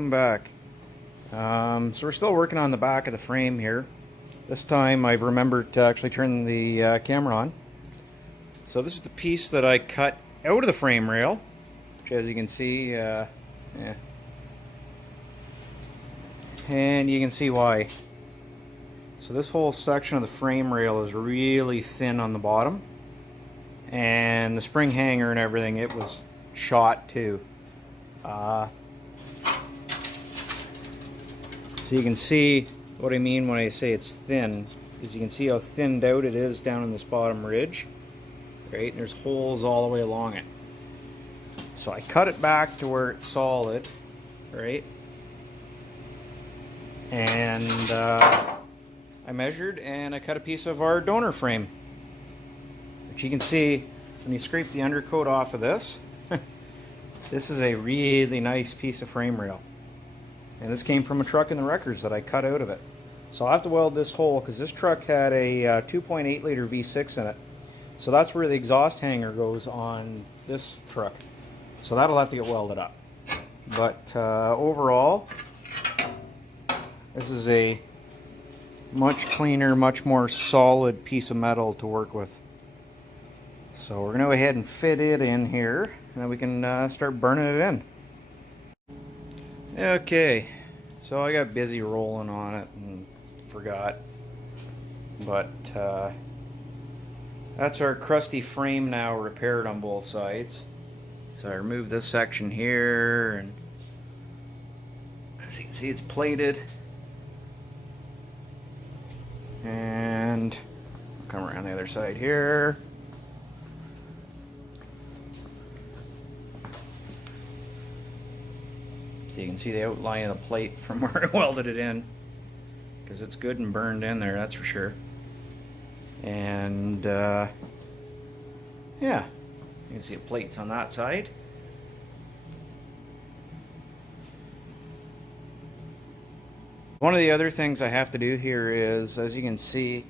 welcome back. So we're still working on the back of the frame here. This time I've remembered to actually turn the camera on. So this is the piece that I cut out of the frame rail, which as you can see, yeah. And you can see why. So this whole section of the frame rail is really thin on the bottom, and the spring hanger and everything, it was shot too. So you can see what I mean when I say it's thin, is you can see how thinned out it is down in this bottom ridge, right? And there's holes all the way along it. So I cut it back to where it's solid, right? And I measured and I cut a piece of our donor frame, which you can see when you scrape the undercoat off of this. This is a really nice piece of frame rail. And this came from a truck in the records that I cut out of it. So I'll have to weld this hole because this truck had a 2.8 liter V6 in it. So that's where the exhaust hanger goes on this truck. So that'll have to get welded up. But overall, this is a much cleaner, much more solid piece of metal to work with. So we're going to go ahead and fit it in here, and then we can start burning it in. Okay, so I got busy rolling on it and forgot, but that's our crusty frame now repaired on both sides. So I removed this section here, and as you can see, it's plated, and I'll come around the other side here. So you can see the outline of the plate from where I welded it in, because it's good and burned in there, that's for sure. And yeah, you can see the plates on that side. One of the other things I have to do here is, as you can see,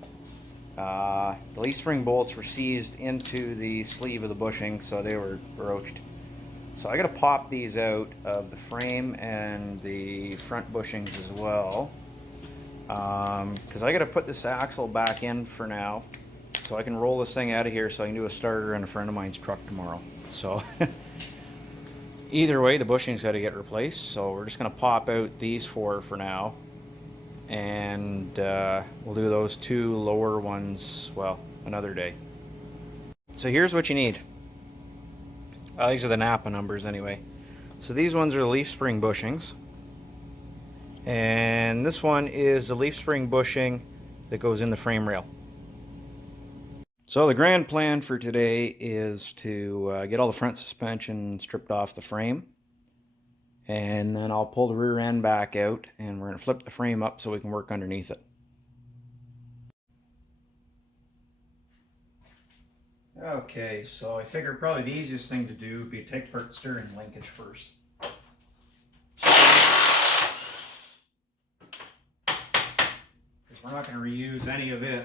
the leaf spring bolts were seized into the sleeve of the bushing, so they were broached. So I got to pop these out of the frame and the front bushings as well, because I got to put this axle back in for now, so I can roll this thing out of here so I can do a starter on a friend of mine's truck tomorrow. So either way, the bushing's got to get replaced. So we're just going to pop out these four for now, and we'll do those two lower ones, well, another day. So here's what you need. These are the Napa numbers anyway. So these ones are the leaf spring bushings, and this one is the leaf spring bushing that goes in the frame rail. So the grand plan for today is to get all the front suspension stripped off the frame, and then I'll pull the rear end back out, and we're going to flip the frame up so we can work underneath it. Okay, so I figured probably the easiest thing to do would be to take apart the steering linkage first. Because we're not going to reuse any of it.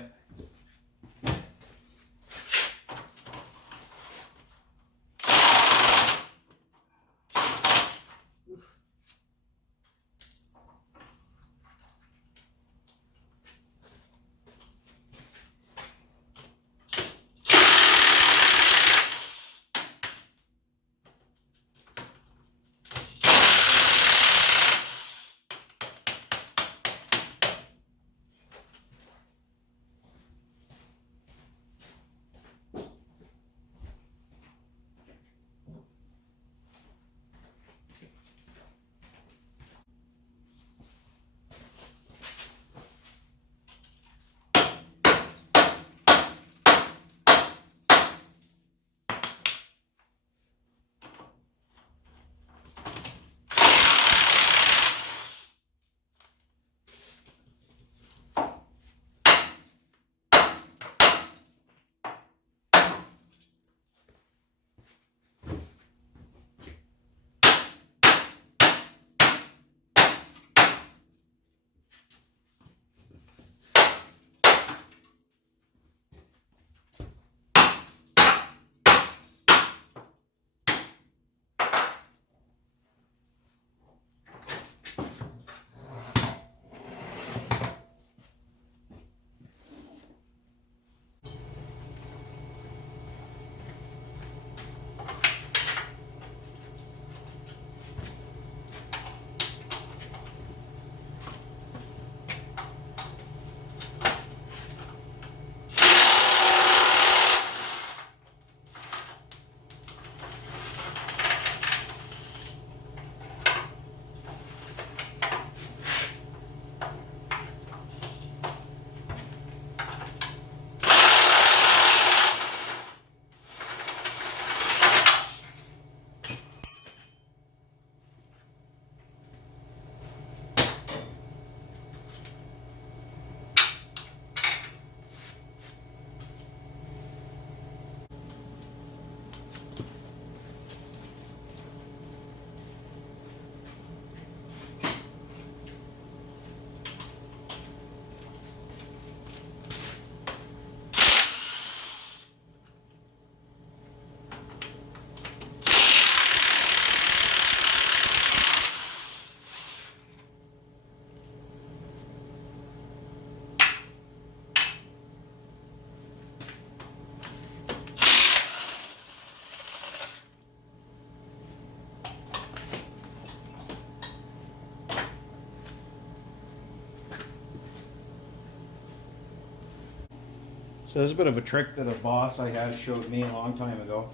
So there's a bit of a trick that a boss I had showed me a long time ago.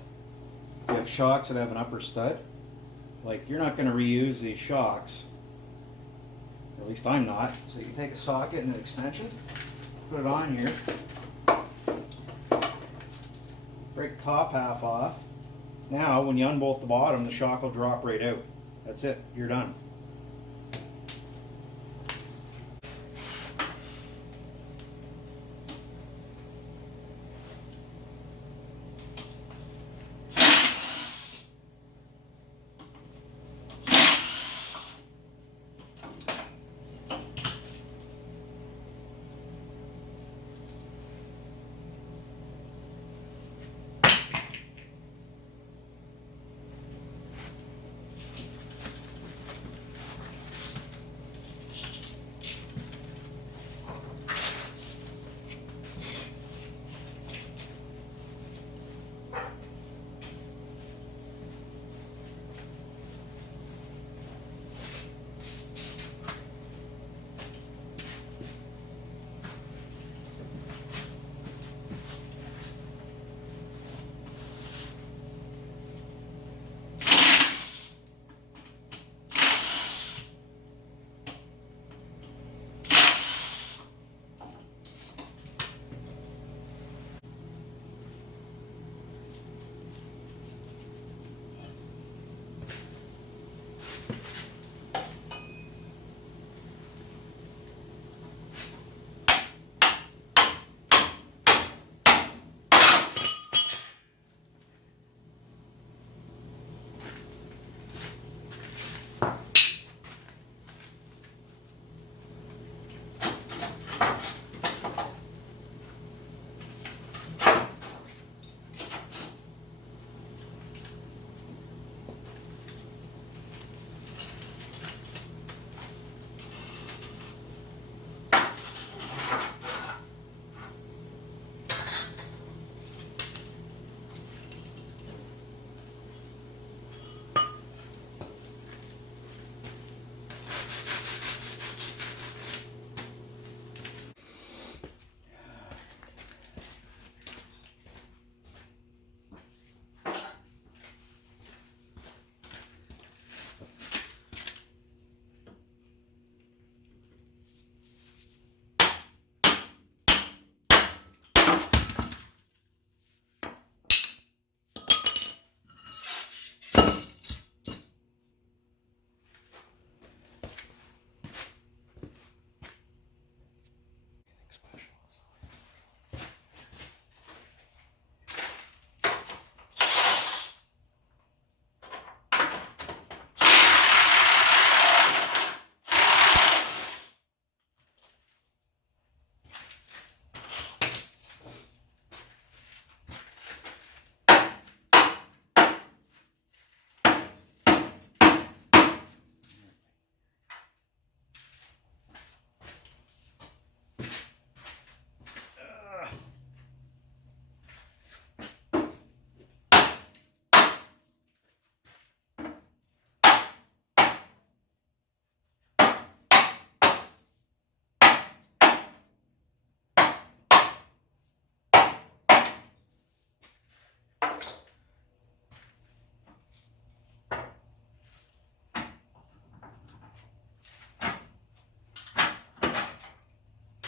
You have shocks that have an upper stud. Like, you're not going to reuse these shocks. At least I'm not. So you take a socket and an extension, put it on here, break the top half off. Now when you unbolt the bottom, the shock will drop right out. That's it, you're done.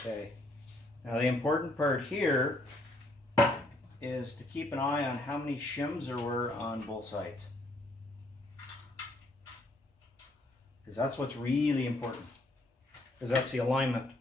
Okay. Now the important part here is to keep an eye on how many shims there were on both sides. Because that's what's really important. Because that's the alignment.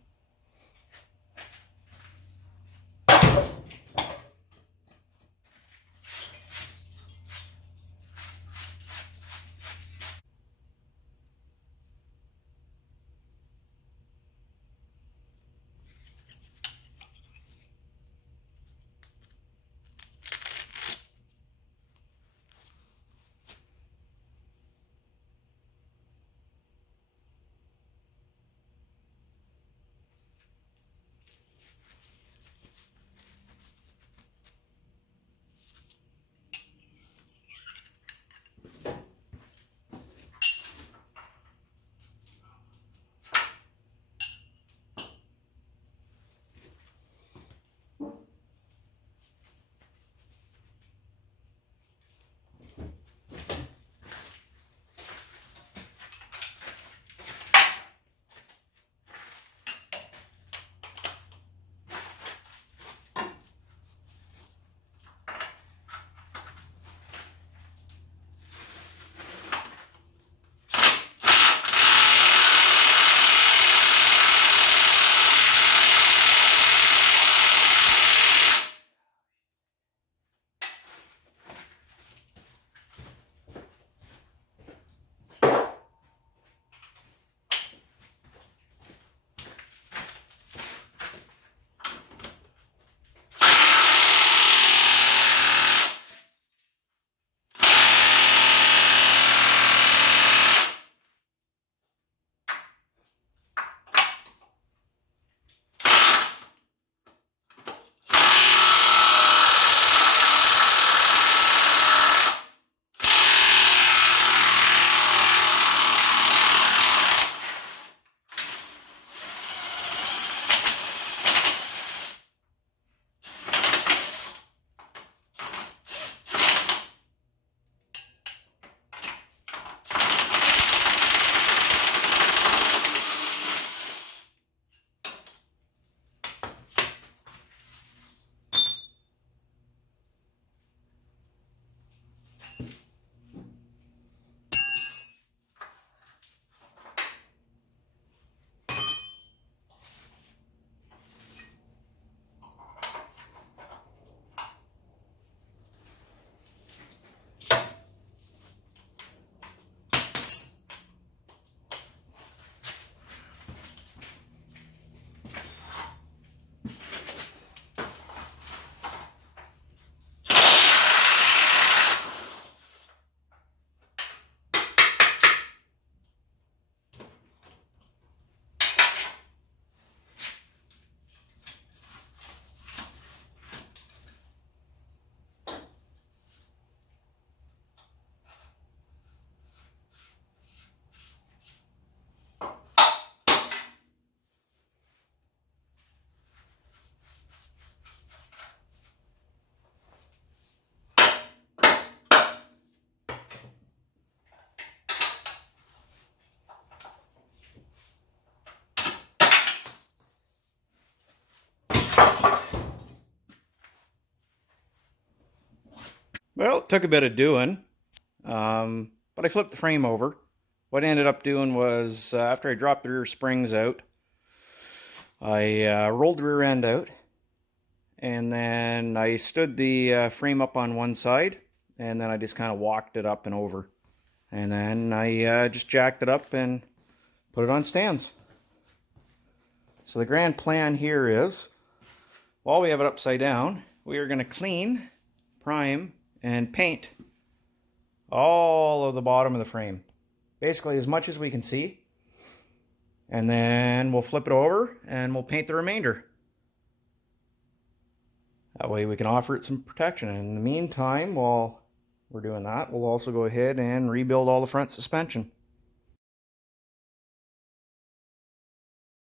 Well, it took a bit of doing, but I flipped the frame over. What I ended up doing was, after I dropped the rear springs out, I rolled the rear end out, and then I stood the frame up on one side, and then I just kind of walked it up and over. And then I just jacked it up and put it on stands. So the grand plan here is, while we have it upside down, we are going to clean, prime, and paint all of the bottom of the frame. Basically as much as we can see. And then we'll flip it over and we'll paint the remainder. That way we can offer it some protection. In the meantime, while we're doing that, we'll also go ahead and rebuild all the front suspension.